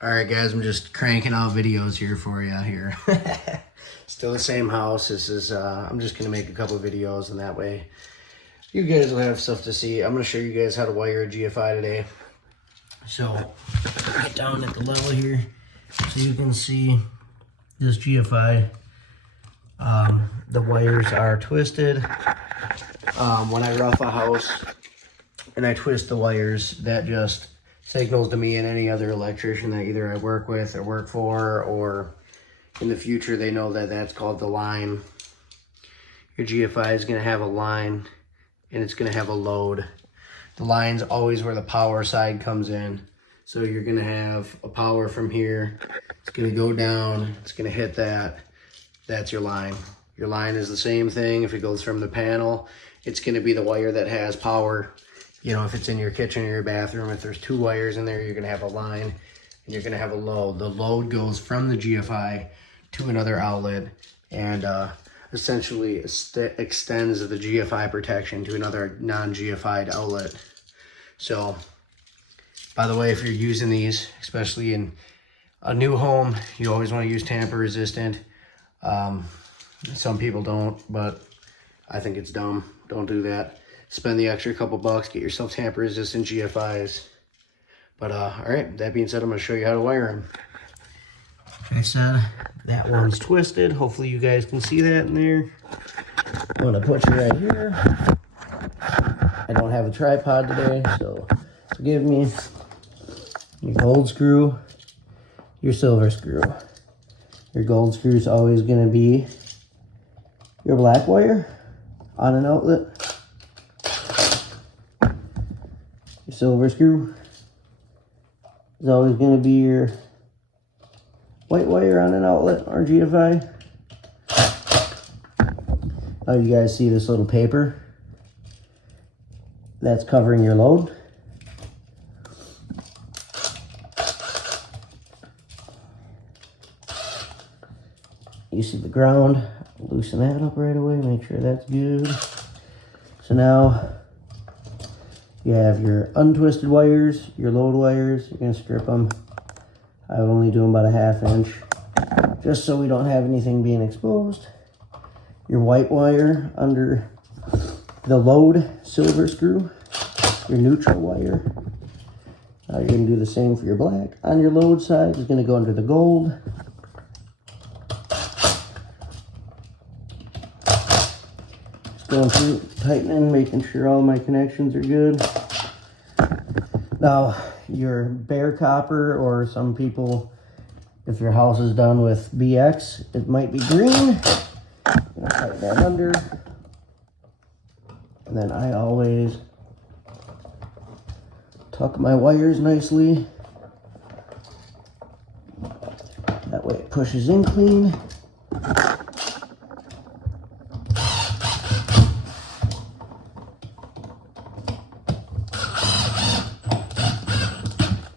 All right, guys, I'm just cranking out videos here for you here. Still the same house. This is, I'm just going to make a couple videos, and that way you guys will have stuff to see. I'm going to show you guys how to wire a GFI today. So, right down at the level here, so you can see this GFI. The wires are twisted. When I rough a house and I twist the wires, that just signals to me and any other electrician that either I work with or work for, or in the future they know that that's called the line. Your GFI is going to have a line and it's going to have a load. The line's always where the power side comes in. So you're going to have a power from here. It's going to go down. It's going to hit that. That's your line. Your line is the same thing. If it goes from the panel, it's going to be the wire that has power. You know, if it's in your kitchen or your bathroom, if there's two wires in there, you're going to have a line and you're going to have a load. The load goes from the GFI to another outlet and essentially extends the GFI protection to another non-GFI'd outlet. So, by the way, if you're using these, especially in a new home, you always want to use tamper resistant. Some people don't, but I think it's dumb. Don't do that. Spend the extra couple bucks, get yourself tamper resistant GFIs. But all right, that being said, I'm going to show you how to wire them. Like I said, that one's twisted. Hopefully you guys can see that in there. I'm going to put you right here. I don't have a tripod today, so forgive me. Your gold screw, your silver screw. Your gold screw is always going to be your black wire on an outlet. Your silver screw is always going to be your white wire on an outlet or GFI. Now you guys see this little paper that's covering your load. You see the ground. Loosen that up right away, make sure that's good. So now you have your untwisted wires, your load wires. You're going to strip them. I only do them about a 1/2 inch, just so we don't have anything being exposed. Your white wire under the load silver screw, your neutral wire. Now you're going to do the same for your black. On your load side, it's going to go under the gold. Going through, tightening, making sure all my connections are good. Now, your bare copper, or some people, if your house is done with BX, it might be green. I'm gonna tighten that under. And then I always tuck my wires nicely. That way it pushes in clean.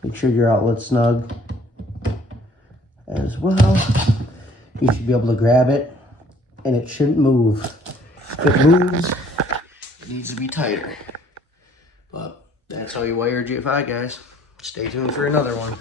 Make sure your outlet's snug as well. You should be able to grab it and it shouldn't move. If it moves, it needs to be tighter. But that's how you wire a GFI, guys. Stay tuned for another one.